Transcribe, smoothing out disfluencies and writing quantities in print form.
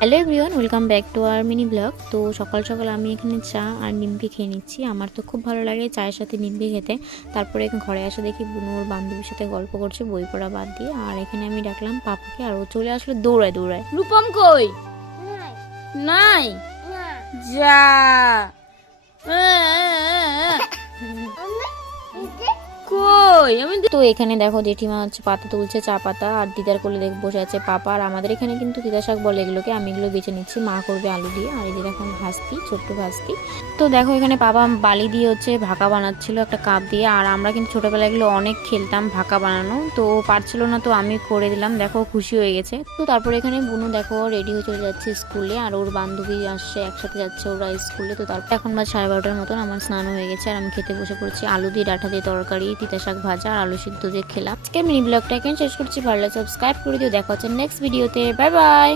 Hello everyone, welcome back to our mini blog. তো সকাল সকাল আমি এখানে চা আর নিমকি খেয়ে নিচ্ছি। আমার তো খুব ভালো লাগে চায়ের সাথে নিমকি খেতে। তারপরে এখানে ঘরে আসে দেখি বুনু ওর বান্ধবীর সাথে গল্প করছে বই পড়া বাদ দিয়ে। আর এখানে আমি ডাকলাম পাপাকে, আর ও চলে আসলে দৌড়ায় দৌড়ায়। রূপম কই? নাই যা। কই আমি তো এখানে দেখো জেঠিমা হচ্ছে পাতা তুলছে, চা পাতা, আর দিদার কোলে দেখ বসে আছে পাপা। আর আমাদের এখানে কিন্তু তিতা শাক বলে এগুলোকে, আমি এগুলো বেছে নিচ্ছি, মা করবে আলু দিয়ে। আর এই যে দেখো ভাস্তি, ছোট্ট ভাস্তি। তো দেখো এখানে পাপা বালি দিয়ে হচ্ছে ভাকা বানাচ্ছিল একটা কাপ দিয়ে। আর আমরা কিন্তু ছোটবেলায় এগুলো অনেক খেলতাম ভাকা বানানো। তো ও পারছিল না, তো আমি করে দিলাম, দেখো খুশি হয়ে গেছে। তো তারপরে এখানে বুনু দেখো রেডি হয়ে চলে যাচ্ছে স্কুলে, আর ওর বান্ধবী আসছে, একসাথে যাচ্ছে ওরা স্কুলে। তো তারপর এখন বাজ 12:30টার মতন, আমার স্নান হয়ে গেছে আর আমি খেতে বসে পড়ছি আলু দিয়ে ডাঁটা দিয়ে তরকারি, তিতা শাক ভাজা আর আলু সিদ্ধ দিয়ে খেলাম। আজকে মিনি ব্লগটা এখানে শেষ করছি। ভালো সাবস্ক্রাইব করে দিও। দেখা হচ্ছে নেক্সট ভিডিওতে। Bye bye.